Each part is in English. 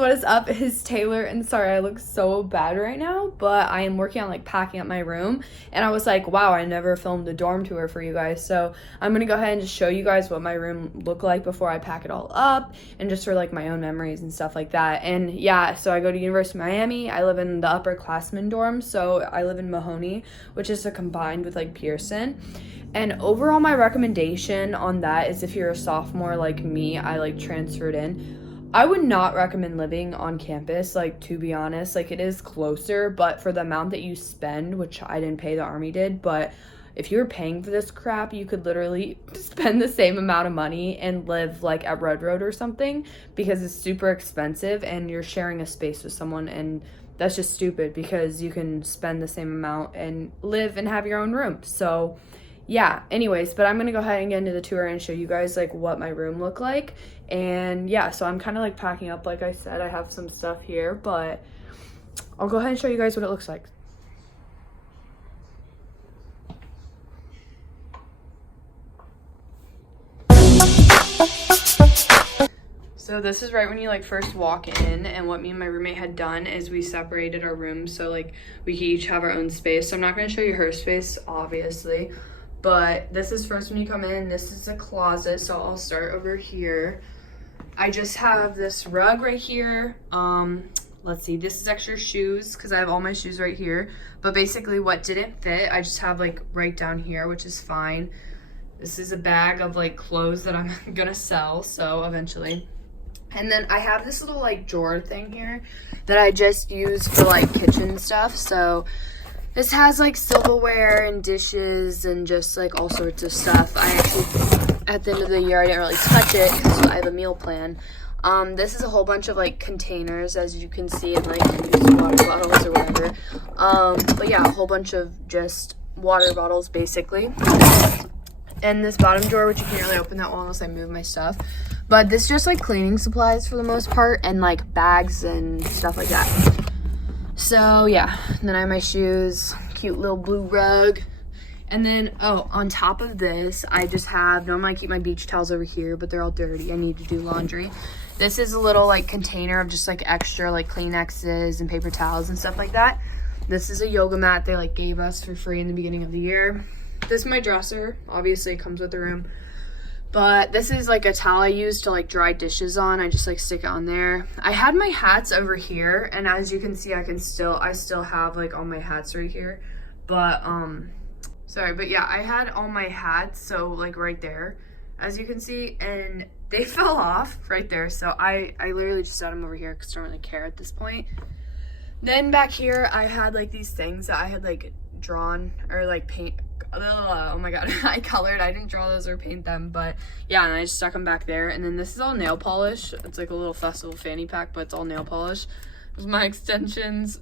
what is up? It's Taylor, and sorry I look so bad right now, but I am working on like packing up my room, and I was like, wow, I never filmed a dorm tour for you guys, so I'm gonna go ahead and just show you guys what my room looked like before I pack it all up, and just for like my own memories and stuff like that. And yeah, so I go to University of Miami. I live in the upperclassmen dorm, so I live in Mahoney, which is combined with like Pearson. And overall, my recommendation on that is if you're a sophomore like me, I like transferred in. I would not recommend living on campus, like, to be honest. Like, it is closer, but for the amount that you spend, which I didn't pay, the Army did, but if you were paying for this crap, you could literally spend the same amount of money and live, like, at Red Road or something, because it's super expensive and you're sharing a space with someone, and that's just stupid because you can spend the same amount and live and have your own room. So yeah, anyways, but I'm gonna go ahead and get into the tour and show you guys like what my room looked like. And yeah, so I'm kind of like packing up. Like I said, I have some stuff here, but I'll go ahead and show you guys what it looks like. So this is right when you like first walk in, and what me and my roommate had done is we separated our rooms so like we could each have our own space. So I'm not going to show you her space, obviously, but this is first when you come in. This is a closet, so I'll start over here. I just have this rug right here. Let's see, this is extra shoes because I have all my shoes right here, but basically what didn't fit I just have like right down here, which is fine. This is a bag of like clothes that I'm gonna sell, so eventually. And then I have this little like drawer thing here that I just use for like kitchen stuff. So this has like silverware and dishes and just like all sorts of stuff. I actually, at the end of the year, I didn't really touch it because I have a meal plan. This is a whole bunch of like containers, as you can see, and like water bottles or whatever. But yeah, a whole bunch of just water bottles basically. And this bottom drawer, which you can't really open that well unless I move my stuff. But this is just like cleaning supplies for the most part, and like bags and stuff like that. So yeah, and then I have my shoes, cute little blue rug. And then, oh, on top of this, I just have, normally I keep my beach towels over here, but they're all dirty. I need to do laundry. This is a little like container of just like extra like Kleenexes and paper towels and stuff like that. This is a yoga mat they like gave us for free in the beginning of the year. This is my dresser. Obviously it comes with the room. But this is like a towel I use to like dry dishes on. I just like stick it on there. I had my hats over here, and as you can see, I still have like all my hats right here. But sorry, but yeah, I had all my hats, so like right there, as you can see, and they fell off right there. So I literally just set them over here because I don't really care at this point. Then back here, I had like these things that I had like drawn or like paint. Oh my god, I colored. I didn't draw those or paint them, but yeah, and I just stuck them back there. And then this is all nail polish. It's like a little festival fanny pack, but it's all nail polish. There's my extensions.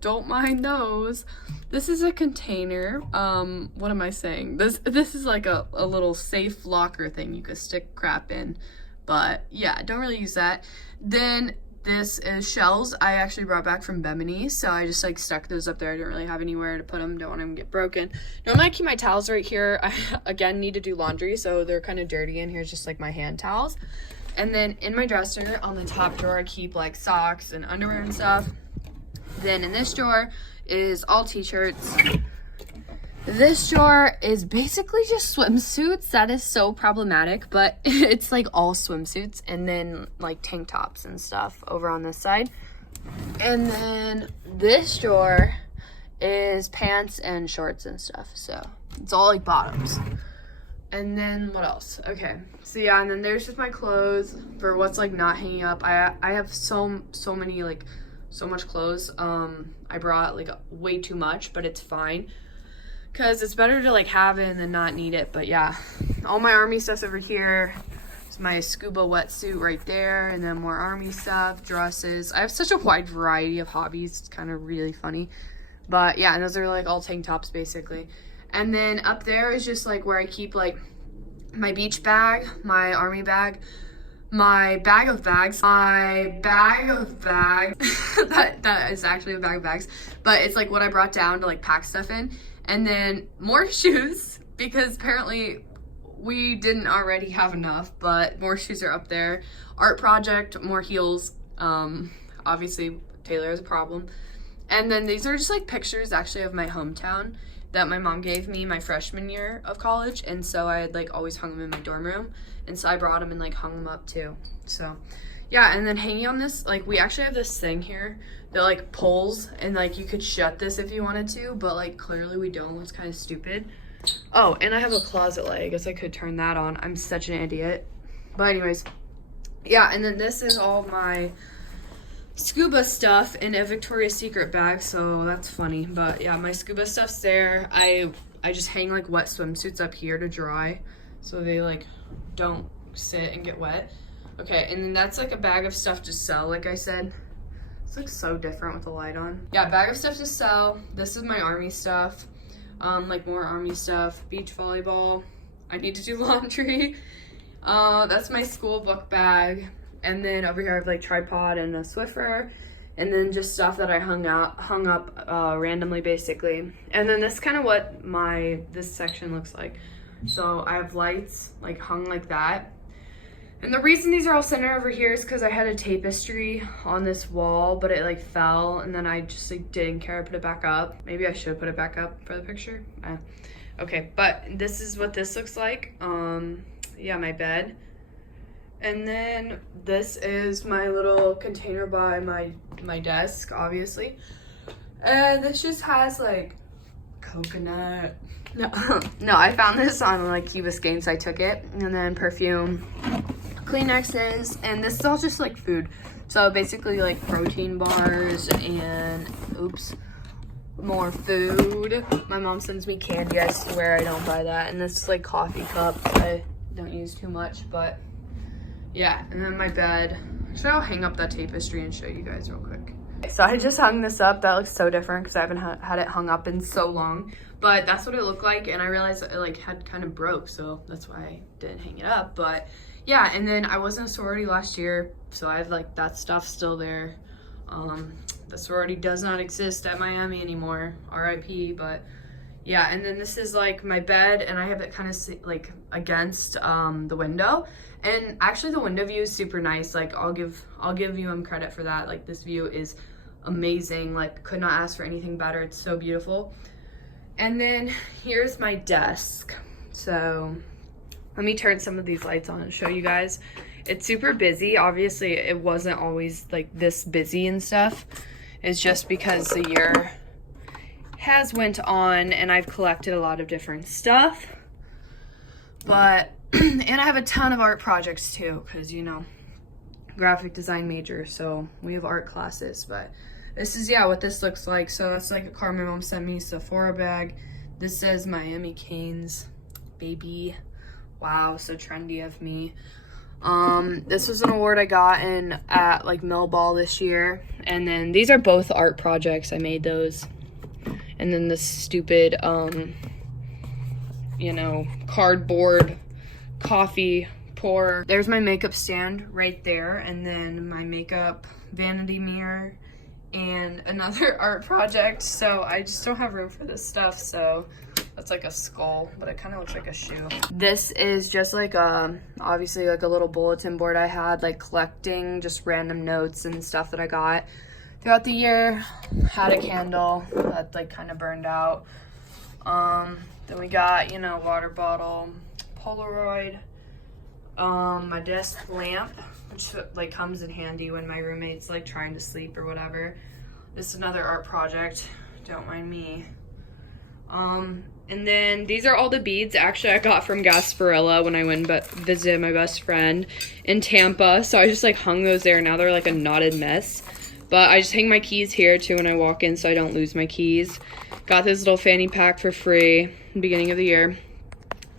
Don't mind those. This is a container. What am I saying? This is like a little safe locker thing you could stick crap in, but yeah, don't really use that. Then this is shells I actually brought back from Bemini, so I just like stuck those up there. I don't really have anywhere to put them, don't want them to get broken. Normally I keep my towels right here. I again need to do laundry, so they're kind of dirty, and here's just like my hand towels. And then in my dresser on the top drawer I keep like socks and underwear and stuff. Then in this drawer is all t-shirts. This drawer is basically just swimsuits. That is so problematic, but it's like all swimsuits, and then like tank tops and stuff over on this side. And then this drawer is pants and shorts and stuff, so it's all like bottoms. And then what else? Okay, so yeah, and then there's just my clothes for what's like not hanging up. I have so many, like so much clothes. I brought like way too much, but it's fine, because it's better to like have it and then not need it. But yeah, all my army stuff's over here. It's my scuba wetsuit right there, and then more army stuff, dresses. I have such a wide variety of hobbies. It's kind of really funny. But yeah, and those are like all tank tops basically. And then up there is just like where I keep like my beach bag, my army bag, my bag of bags, that is actually a bag of bags, but it's like what I brought down to like pack stuff in. And then more shoes, because apparently we didn't already have enough, but more shoes are up there. Art project, more heels, Obviously, Taylor has a problem. And then these are just like pictures actually of my hometown that my mom gave me my freshman year of college. And so I had like always hung them in my dorm room. And so I brought them and like hung them up too. So yeah, and then hanging on this, like we actually have this thing here that like pulls and like you could shut this if you wanted to, but like clearly we don't. It's kind of stupid. Oh, and I have a closet light. I guess I could turn that on. I'm such an idiot. But anyways, yeah, and then this is all my scuba stuff in a Victoria's Secret bag, so that's funny. But yeah, my scuba stuff's there. I just hang like wet swimsuits up here to dry so they like don't sit and get wet. Okay, and then that's like a bag of stuff to sell, like I said. This looks so different with the light on. Yeah, bag of stuff to sell. This is my army stuff. Like more army stuff, beach volleyball. I need to do laundry. That's my school book bag. And then over here I have like tripod and a Swiffer, and then just stuff that I hung up randomly basically. And then this is kind of what this section looks like. So I have lights like hung like that. And the reason these are all centered over here is because I had a tapestry on this wall, but it like fell, and then I just like didn't care to put it back up. Maybe I should put it back up for the picture. Okay, but this is what this looks like. Yeah, my bed. And then this is my little container by my desk, obviously. And this just has like coconut. No, I found this on like Key Biscayne, so I took it. And then perfume, Kleenexes, and this is all just like food. So basically like protein bars and more food. My mom sends me candy, I swear I don't buy that. And this is like coffee cups. I don't use too much, but yeah. And then my bed. Actually, I'll hang up that tapestry and show you guys real quick. So I just hung this up. That looks so different because I haven't had it hung up in so long. But that's what it looked like, and I realized it like had kind of broke, so that's why I didn't hang it up. But yeah, and then I was in a sorority last year, so I have like that stuff still there. The sorority does not exist at Miami anymore, RIP. But yeah, and then this is like my bed, and I have it kind of like against the window. And actually the window view is super nice. Like I'll give you credit for that. Like this view is amazing. Like could not ask for anything better. It's so beautiful. And then here's my desk. So let me turn some of these lights on and show you guys. It's super busy. Obviously it wasn't always like this busy and stuff. It's just because the year has went on and I've collected a lot of different stuff. But and I have a ton of art projects too, because you know, graphic design major, so we have art classes. But this is, yeah, what this looks like. So it's like a card my mom sent me, Sephora bag. This says Miami Canes, baby. Wow, so trendy of me. This was an award I got at like Millball this year. And then these are both art projects. I made those. And then this stupid, you know, cardboard coffee pour. There's my makeup stand right there. And then my makeup vanity mirror and another art project. So I just don't have room for this stuff. So that's like a skull, but it kind of looks like a shoe. This is just like obviously like a little bulletin board I had, like collecting just random notes and stuff that I got throughout the year. Had a candle that like kind of burned out. Then we got, you know, water bottle, Polaroid, my desk lamp, which like comes in handy when my roommate's like trying to sleep or whatever. This is another art project, don't mind me. And then these are all the beads actually I got from Gasparilla when I went visited my best friend in Tampa. So I just like hung those there. Now they're like a knotted mess. But I just hang my keys here too when I walk in so I don't lose my keys. Got this little fanny pack for free beginning of the year.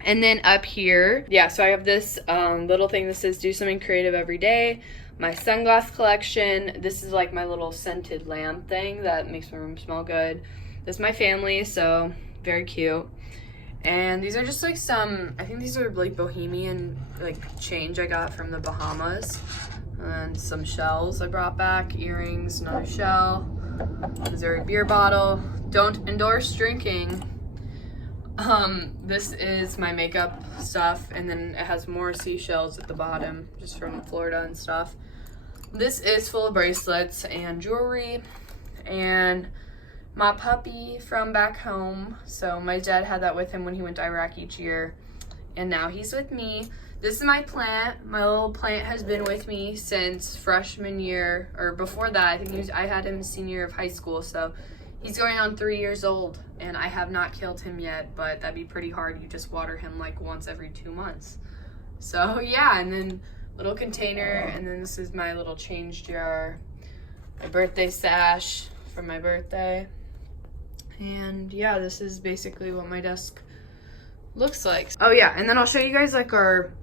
And then up here, yeah, so I have this little thing that says do something creative every day. My sunglass collection. This is like my little scented lamp thing that makes my room smell good. This is my family, so very cute. And these are just like some, I think these are like bohemian like change I got from the Bahamas. And some shells I brought back, earrings, another shell, Missouri beer bottle. Don't endorse drinking. This is my makeup stuff, and then it has more seashells at the bottom, just from Florida and stuff. this is full of bracelets and jewelry and my puppy from back home. So my dad had that with him when he went to Iraq each year, and now he's with me. This is my plant. My little plant has been with me since freshman year, or before that. I think I had him senior year of high school, so he's going on 3 years old, and I have not killed him yet, but that'd be pretty hard. You just water him like once every 2 months. So yeah, and then little container, and then this is my little change jar, my birthday sash for my birthday. And yeah, this is basically what my desk looks like. Oh yeah, and then I'll show you guys like our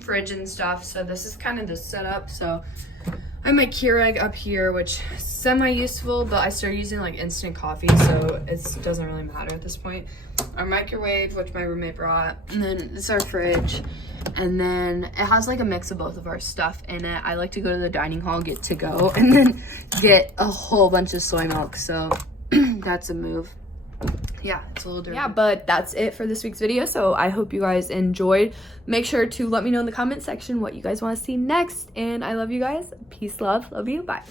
fridge and stuff. So this is kind of the setup. So I have my Keurig up here, which is semi-useful, but I started using like instant coffee, so it doesn't really matter at this point. Our microwave, which my roommate brought, and then this is our fridge. And then it has like a mix of both of our stuff in it. I like to go to the dining hall, get to go, and then get a whole bunch of soy milk. So that's a move. Yeah, it's a little dirty. Yeah, but that's it for this week's video. So I hope you guys enjoyed. Make sure to let me know in the comment section what you guys want to see next. And I love you guys. Peace, love you. Bye.